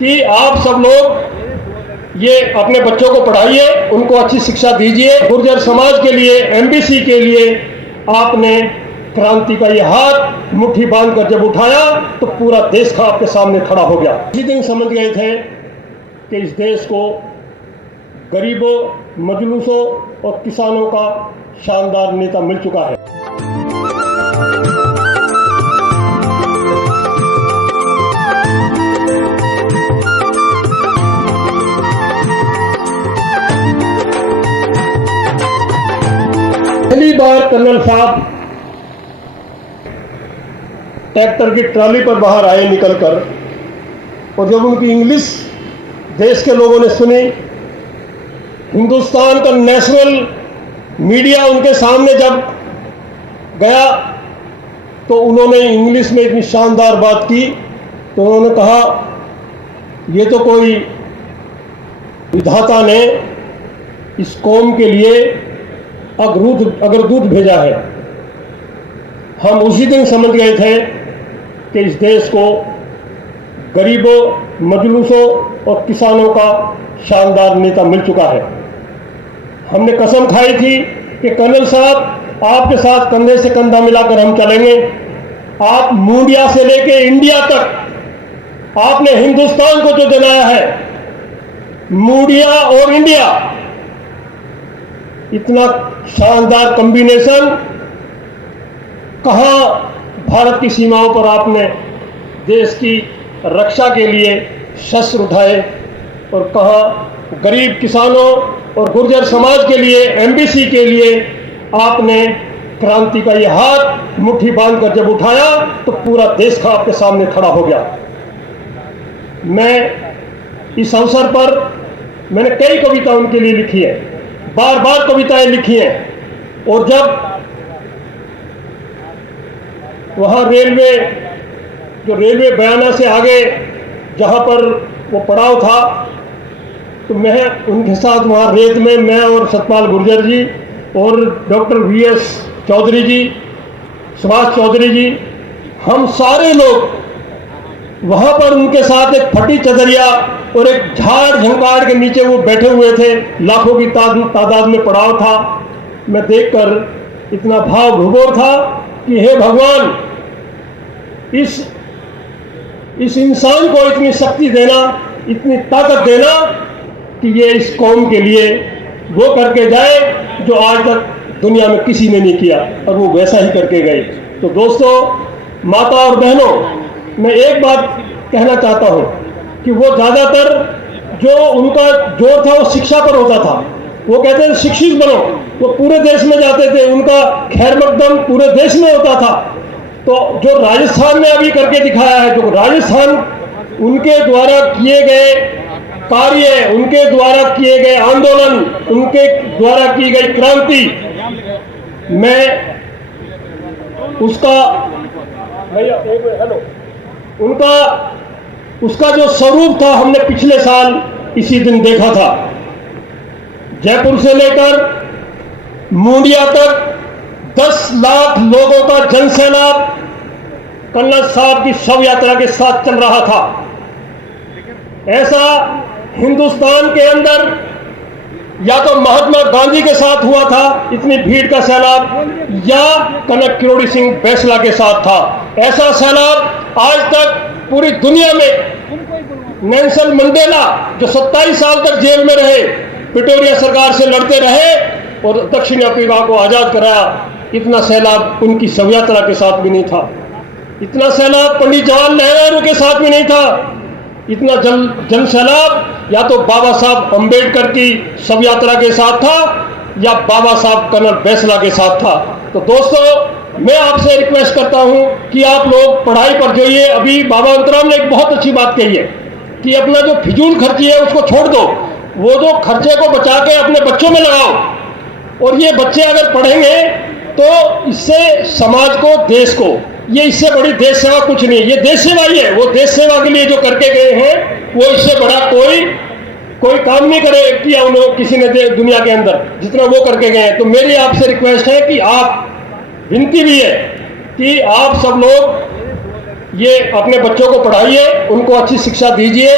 कि आप सब लोग ये अपने बच्चों को पढ़ाइए, उनको अच्छी शिक्षा दीजिए। गुर्जर समाज के लिए, एमबीसी के लिए आपने क्रांति का ये हाथ मुट्ठी बांध कर जब उठाया तो पूरा देश का आपके सामने खड़ा हो गया। उसी दिन समझ गए थे कि इस देश को गरीबों, मजलूसों और किसानों का शानदार नेता मिल चुका है। पहली बार कर्नल साहब ट्रैक्टर की ट्रॉली पर बाहर आए निकलकर, और जब उनकी इंग्लिश देश के लोगों ने सुनी, हिंदुस्तान का नेशनल मीडिया उनके सामने जब गया तो उन्होंने इंग्लिश में इतनी शानदार बात की। तो उन्होंने कहा, ये तो कोई विधाता ने इस कौम के लिए अग्रदूत भेजा है। हम उसी दिन समझ गए थे कि इस देश को गरीबों, मजलूसों और किसानों का शानदार नेता मिल चुका है। हमने कसम खाई थी कि कर्नल साहब, आपके साथ कंधे से कंधा मिलाकर हम चलेंगे। आप मूंडिया से लेके इंडिया तक आपने हिंदुस्तान को जो दिलाया है, मूंडिया और इंडिया, इतना शानदार कॉम्बिनेशन कहां भारत की सीमाओं पर आपने देश की रक्षा के लिए शस्त्र उठाए, और कहां गरीब किसानों और गुर्जर समाज के लिए, एमबीसी के लिए आपने क्रांति का यह हाथ मुट्ठी बांधकर जब उठाया तो पूरा देश का आपके सामने खड़ा हो गया। मैं इस अवसर पर मैंने कई कविता उनके लिए लिखी है, बार बार कविताएं लिखी हैं। और जब वहाँ रेलवे बयाना से आगे जहाँ पर वो पड़ाव था, तो मैं उनके साथ वहाँ रेत में, मैं और सतपाल गुर्जर जी और डॉक्टर वीएस चौधरी जी, सुभाष चौधरी जी, हम सारे लोग वहाँ पर उनके साथ एक फटी चदरिया और एक झाड़ झंकार के नीचे वो बैठे हुए थे। लाखों की तादाद में पड़ाव था। मैं देखकर इतना भाव विभोर था कि हे भगवान, इस इंसान को इतनी शक्ति देना, इतनी ताकत देना कि ये इस कौम के लिए वो करके जाए जो आज तक दुनिया में किसी ने नहीं किया, और वो वैसा ही करके गए। तो दोस्तों, माता और बहनों, मैं एक बात कहना चाहता हूं कि वो ज़्यादातर जो उनका जोर था वो शिक्षा पर होता था। वो कहते थे शिक्षित बनो, वो पूरे देश में जाते थे, उनका खैर मकदम पूरे देश में होता था। तो जो राजस्थान में अभी करके दिखाया है, जो राजस्थान उनके द्वारा किए गए कार्य, उनके द्वारा किए गए आंदोलन, उनके द्वारा की गई क्रांति, मैं उसका उसका जो स्वरूप था हमने पिछले साल इसी दिन देखा था। जयपुर से लेकर मूंडिया तक 10 लाख लोगों का जनसैलाब कर्नल साहब की शव यात्रा के साथ चल रहा था। ऐसा हिंदुस्तान के अंदर या तो महात्मा गांधी के साथ हुआ था इतनी भीड़ का सैलाब, या कनक किरोड़ी सिंह बैसला के साथ था। ऐसा सैलाब आज तक पूरी दुनिया में नेल्सन मंडेला, जो 27 साल तक जेल में रहे, प्रिटोरिया सरकार से लड़ते रहे और दक्षिण अफ्रीका को आजाद कराया, इतना सैलाब उनकी शव यात्रा के साथ भी नहीं था। इतना सैलाब पंडित जवाहरलाल नेहरू के साथ भी नहीं था। इतना जन सैलाब या तो बाबा साहब अंबेडकर की शव यात्रा के साथ था या बाबा साहब कर्नल बैसला के साथ था। तो दोस्तों, मैं आपसे रिक्वेस्ट करता हूं कि आप लोग पढ़ाई पर जाइए। अभी बाबा अंतराम ने एक बहुत अच्छी बात कही है कि अपना जो फिजूल खर्ची है उसको छोड़ दो, वो जो खर्चे को बचा के अपने बच्चों में लगाओ। और ये बच्चे अगर पढ़ेंगे तो इससे समाज को, देश को, ये इससे बड़ी देश सेवा कुछ नहीं। ये देश सेवा ही है। वो देश सेवा के लिए जो करके गए हैं वो इससे बड़ा कोई काम नहीं करे किया उन लोग किसी ने दुनिया के अंदर जितना वो करके गए हैं। तो मेरी आपसे रिक्वेस्ट है कि आप, विनती भी है कि आप सब लोग ये अपने बच्चों को पढ़ाइए, उनको अच्छी शिक्षा दीजिए।